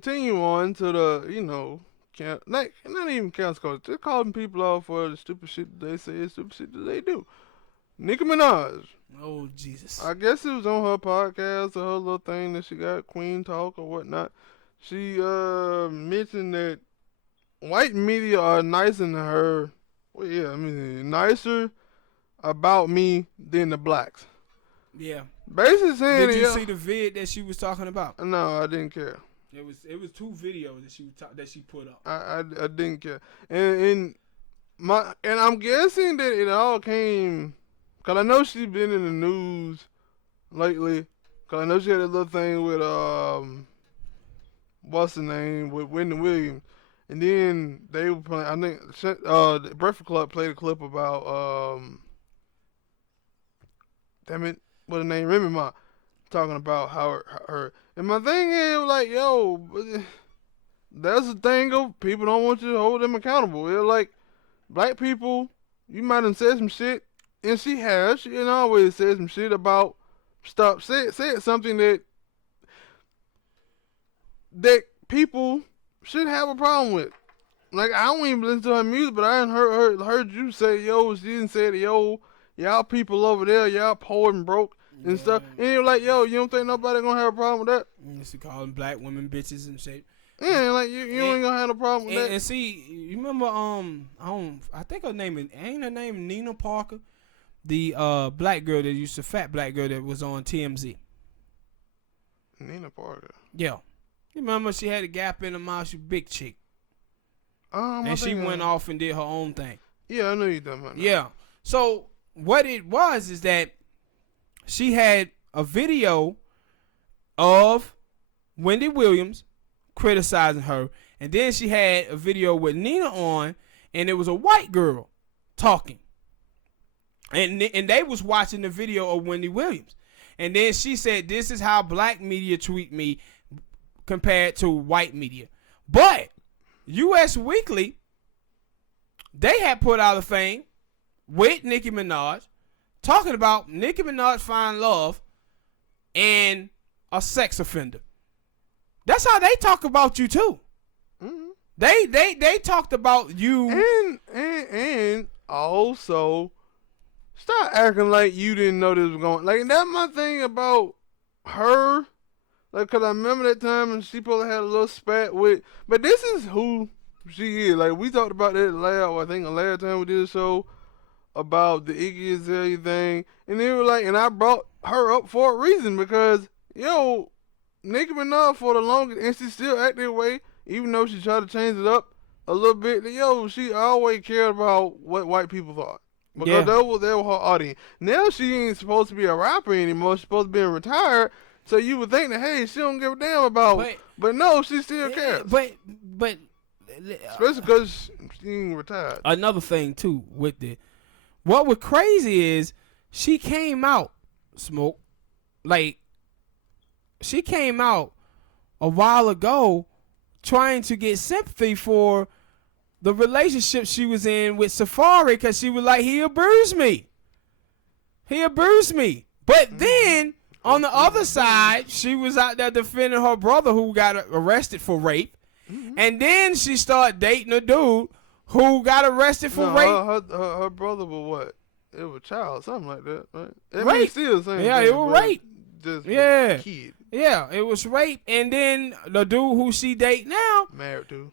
continue on to the, not even cancel culture, just calling people out for the stupid shit that they say, stupid shit that they do. Nicki Minaj. Oh, Jesus. I guess it was on her podcast or her little thing that she got, Queen Talk or whatnot. She mentioned that white media are nicer than her. Well, yeah, I mean, nicer about me than the blacks. Yeah. Basically saying, did you see the vid that she was talking about? No, I didn't care. It was 2 videos that she put up. I didn't care, and I'm guessing that it all came, cause I know she's been in the news lately. Cause I know she had a little thing with what's the name, with Wendy Williams, and then they were playing. I think the Breakfast Club played a clip about damn it, what the name, Remy Ma, talking about how her. And my thing is, like, yo, that's the thing of people don't want you to hold them accountable. They're like, black people, you might have said some shit, and she has. She always said some shit about said something that people should have a problem with. Like, I don't even listen to her music, but I heard you say, yo, she didn't say, yo, y'all people over there, y'all poor and broke and stuff. And you're like, yo, you don't think nobody gonna have a problem with that? She calling black women bitches and shit. Yeah, like you ain't gonna have a problem with that. And see, you remember I think her name ain't her name Nina Parker, the black girl that used to fat black girl that was on TMZ. Nina Parker. Yeah, you remember she had a gap in her mouth, she big chick. And she went off and did her own thing. Yeah, I know you talking about that. Yeah. So what it was is that she had a video of Wendy Williams criticizing her, and then she had a video with Nina on, and it was a white girl talking, and they was watching the video of Wendy Williams, and then she said, "This is how black media treat me compared to white media." But U.S. Weekly, they had put out a thing with Nicki Minaj talking about Nicki Minaj find love and a sex offender. That's how they talk about you too. Mm-hmm. They talked about you and also stop acting like you didn't know this was going. Like, that's my thing about her. Like, cause I remember that time and she probably had a little spat with. But this is who she is. Like, we talked about that I think the last time we did a show about the Iggy Azalea thing, and they were like, and I brought her up for a reason because, yo, Nicki Minaj for the longest, and she still act that way, even though she tried to change it up a little bit. Yo, she always cared about what white people thought because they were her audience. Now she ain't supposed to be a rapper anymore. She's supposed to be retired. So you would think that, hey, she don't give a damn about, but no, she still cares. But especially because she ain't retired. Another thing too with it, what was crazy is she came out, Smoke, like she came out a while ago trying to get sympathy for the relationship she was in with Safari because she was like, he abused me. But then on the other side, she was out there defending her brother who got arrested for rape. Mm-hmm. And then she started dating a dude who got arrested for rape. Her brother was what? It was a child, something like that, right? Rape. Still the same yeah, thing, it was rape. Just yeah. Kid. Yeah, it was rape. And then the dude who she date now, married to,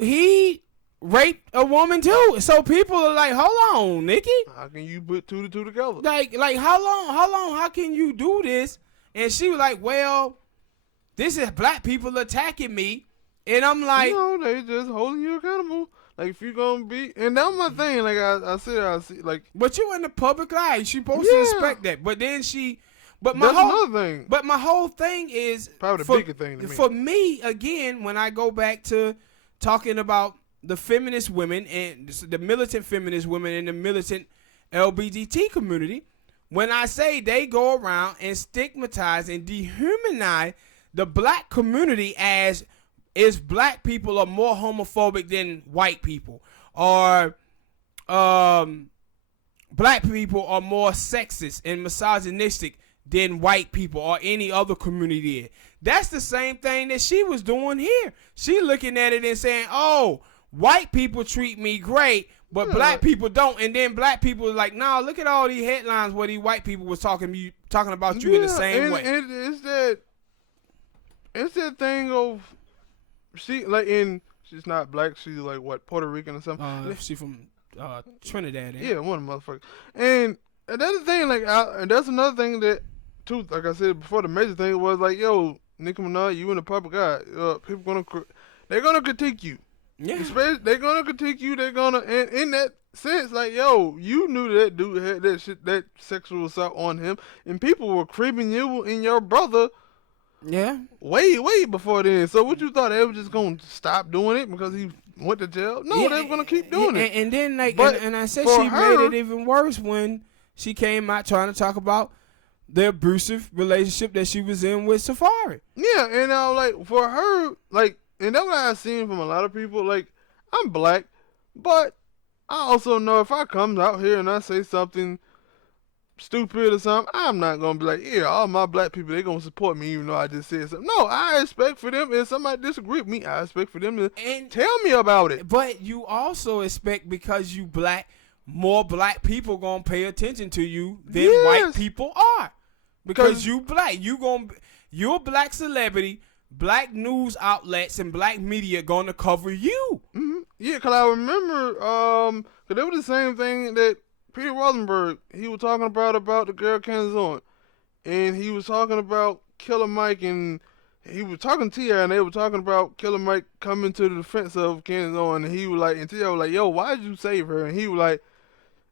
he raped a woman too. So people are like, hold on, Nicki. How can you put two to two together? Like how long, how can you do this? And she was like, well, this is black people attacking me. And I'm like, they just holding you accountable. Like, if you're going to be, and that was my thing. Like, I see, like. But you in the public eye. You supposed to respect that. But then that's another thing. But my whole thing is. Probably the bigger thing to me. For me, again, when I go back to talking about the feminist women and the militant feminist women and the militant LGBT community, when I say they go around and stigmatize and dehumanize the black community as is black people are more homophobic than white people, or black people are more sexist and misogynistic than white people or any other community. That's the same thing that she was doing here. She looking at it and saying, "Oh, white people treat me great, but black people don't." And then black people are like, "Nah, look at all these headlines where these white people was talking about you in the same way." And it's that thing of she's not black. She's like what, Puerto Rican or something. She from Trinidad. Yeah, one of the motherfuckers. And that's the thing. And that's another thing that too. Like I said before, the major thing was like, yo, Nicki Minaj, you in the public eye. People they're gonna critique you. Yeah. They're gonna critique you. They're gonna, and in that sense, like, yo, you knew that dude had that sexual assault on him, and people were creeping you and your brother. Yeah. Way before then. So what you thought they were just gonna stop doing it because he went to jail? No, they were gonna keep doing it. And then and I said for she her, made it even worse when she came out trying to talk about the abusive relationship that she was in with Safari. Yeah, and like for her, like, and that's what I've seen from a lot of people. Like, I'm black, but I also know if I come out here and I say something stupid or something, I'm not gonna be like, yeah, all my black people, they gonna support me even though I just said something. No, I expect for them, if somebody disagree with me, I expect for them to tell me about it. But you also expect, because you black, more black people gonna pay attention to you than white people are. Because you black. You're a black celebrity, black news outlets and black media gonna cover you. Mm-hmm. Yeah, because I remember, because it was the same thing that Peter Rosenberg, he was talking about the girl Candace Owens, and he was talking about Killer Mike, and he was talking to T.I., and they were talking about Killer Mike coming to the defense of Candace Owens, and he was like, and T.I. was like, yo, why did you save her? And he was like,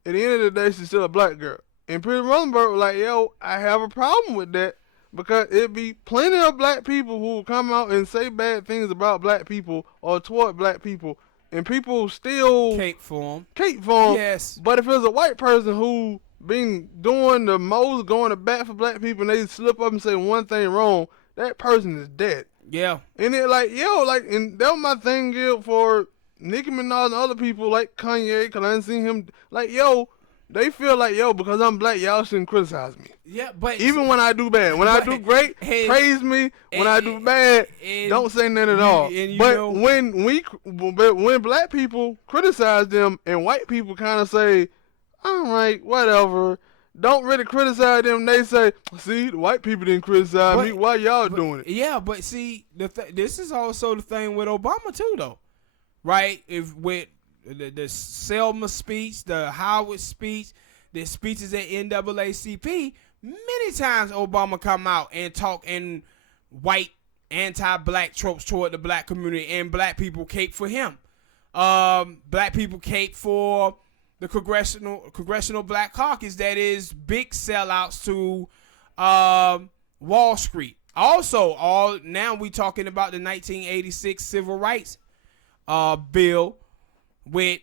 at the end of the day, she's still a black girl. And Peter Rosenberg was like, yo, I have a problem with that, because it'd be plenty of black people who will come out and say bad things about black people or toward black people, and people still cape for them. Yes. But if it's a white person who been doing the most, going to bat for black people, and they slip up and say one thing wrong, that person is dead. Yeah. And it like, yo, like, and that was my thing, Gil, for Nicki Minaj and other people like Kanye, because I didn't see him, like, yo, they feel like, yo, because I'm black, y'all shouldn't criticize me. Yeah, but even when I do bad, when I do great, praise me. When I do bad, don't say nothing at all. But when black people criticize them and white people kind of say, all right, whatever, don't really criticize them. They say, see, the white people didn't criticize me. Why y'all doing it? Yeah, but see, this is also the thing with Obama too, though, right? If with the Selma speech, the Howard speech, the speeches at NAACP, many times Obama come out and talk in white anti-black tropes toward the black community, and black people cape for him. Black people cape for the Congressional Black Caucus that is big sellouts to Wall Street. Also, now we talking about the 1986 Civil Rights bill with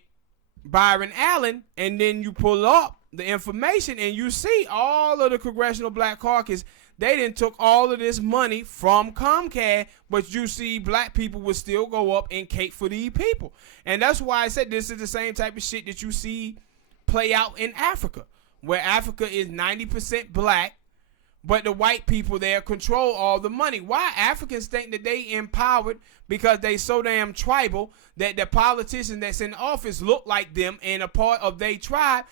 Byron Allen, and then you pull up the information and you see all of the Congressional Black Caucus, they done took all of this money from Comcast, but you see black people would still go up and cape for these people. And that's why I said this is the same type of shit that you see play out in Africa, where Africa is 90% black, but the white people there control all the money. Why? Africans think that they empowered because they so damn tribal that the politician that's in office look like them and a part of their tribe.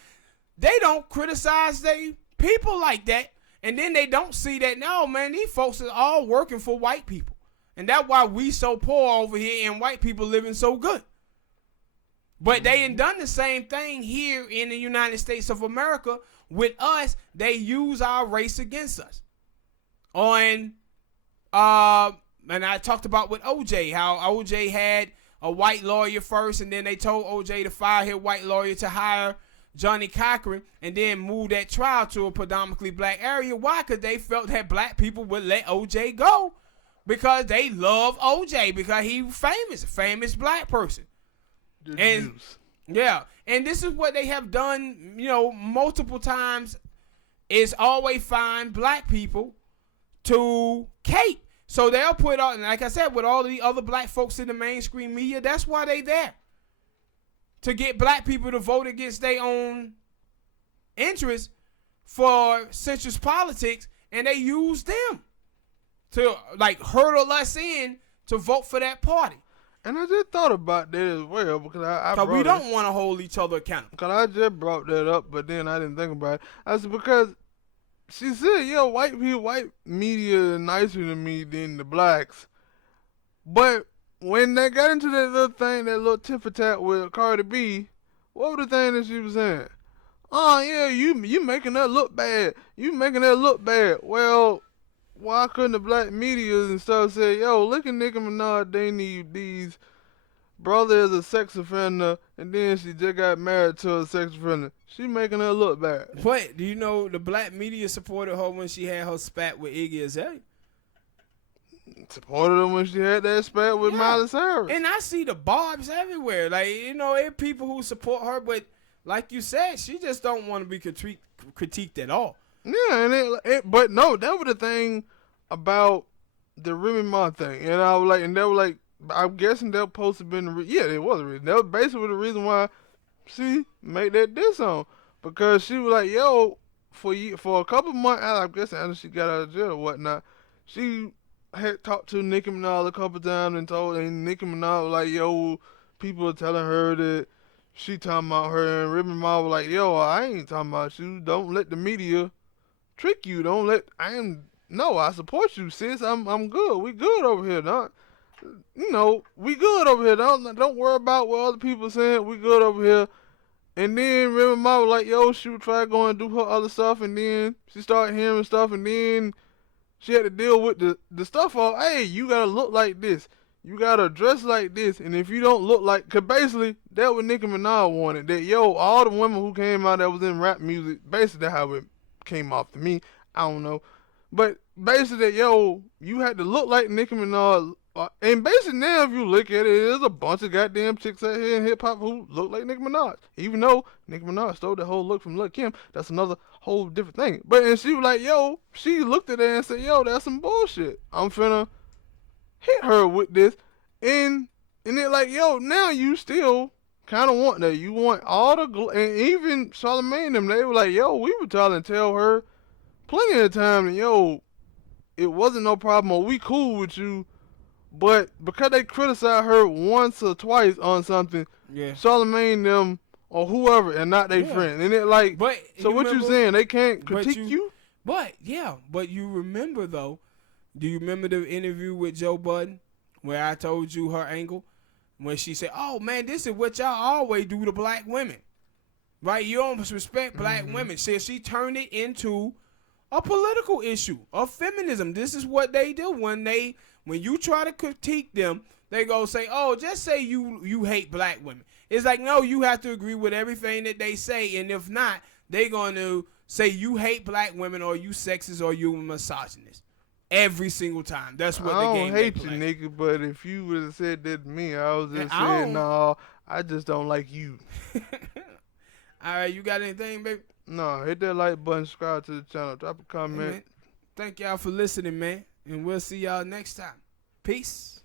They don't criticize their people like that. And then they don't see that, no, man, these folks are all working for white people. And that's why we so poor over here and white people living so good. But they ain't done the same thing here in the United States of America. With us, they use our race against us. And I talked about with OJ, how OJ had a white lawyer first, and then they told OJ to fire his white lawyer to hire Johnny Cochran, and then move that trial to a predominantly black area. Why? Because they felt that black people would let OJ go because they love OJ because he famous black person. Yeah, and this is what they have done, multiple times, is always find black people to cape. So they'll put on, like I said, with all the other black folks in the mainstream media, that's why they there. To get black people to vote against their own interests for centrist politics, and they use them to like hurdle us in to vote for that party. And I just thought about that as well because Because we don't want to hold each other accountable. Because I just brought that up, but then I didn't think about it. I said, because she said, yo, white media is nicer to me than the blacks. But when they got into that little thing, that little tit for tat with Cardi B, what was the thing that she was saying? Oh, yeah, you making that look bad. You making that look bad. Well, why couldn't the black media and stuff say, yo, look at Nicki Minaj, they need these brother is a sex offender, and then she just got married to a sex offender. She making her look bad. But do you know the black media supported her when she had her spat with Iggy Azalea? Supported her when she had that spat with Miley Cyrus. And I see the barbs everywhere. Like, you know, there are people who support her, but like you said, she just don't want to be critiqued at all. Yeah, and but no, that was the thing about the Remy Ma thing. And I was like, and they were like, I'm guessing that supposed to have been the reason. Yeah, it was the reason. That was basically the reason why she made that diss song. Because she was like, yo, for a couple months, I'm guessing after she got out of jail or whatnot, she had talked to Nicki Minaj a couple times and Nicki Minaj was like, yo, people are telling her that she talking about her. And Remy Ma was like, yo, I ain't talking about you. Don't let the media trick you. No, I support you, sis. I'm good. We good over here, dog. You know, we good over here. Don't worry about what other people saying. We good over here. And then Remy Ma was like, yo, she would try going and do her other stuff, and then she started hearing stuff, and then she had to deal with the stuff of, hey, you gotta look like this. You gotta dress like this. And if you don't look like, cause basically, that what Nicki Minaj wanted. That, yo, all the women who came out that was in rap music, basically how it came off to me. I don't know. But basically, yo, you had to look like Nicki Minaj. And basically now, if you look at it, there's a bunch of goddamn chicks out here in hip-hop who look like Nicki Minaj. Even though Nicki Minaj stole the whole look from Lil' Kim, that's another whole different thing. But, and she was like, yo, she looked at her and said, yo, that's some bullshit. I'm finna hit her with this. And it like, yo, now you still kind of want that. You want all the, and even Charlamagne them, they were like, yo, we were trying to tell her plenty of time, and yo, it wasn't no problem, or we cool with you. But because they criticize her once or twice on something, Charlamagne them or whoever, and not their friend. And it like, but so what you saying? They can't critique you? But you remember though, do you remember the interview with Joe Budden where I told you her angle? When she said, oh man, this is what y'all always do to black women. Right? You don't respect black women. So she turned it into a political issue of feminism. This is what they do when you try to critique them, they go say, oh, just say you hate black women. It's like, no, you have to agree with everything that they say, and if not, they're going to say you hate black women or you sexist or you misogynist. Every single time. That's what the game I don't hate you, nigga, but if you would have said that to me, I was just saying, no, I just don't like you. All right, you got anything, baby? No, hit that like button, subscribe to the channel, drop a comment. Hey, thank y'all for listening, man. And we'll see y'all next time. Peace.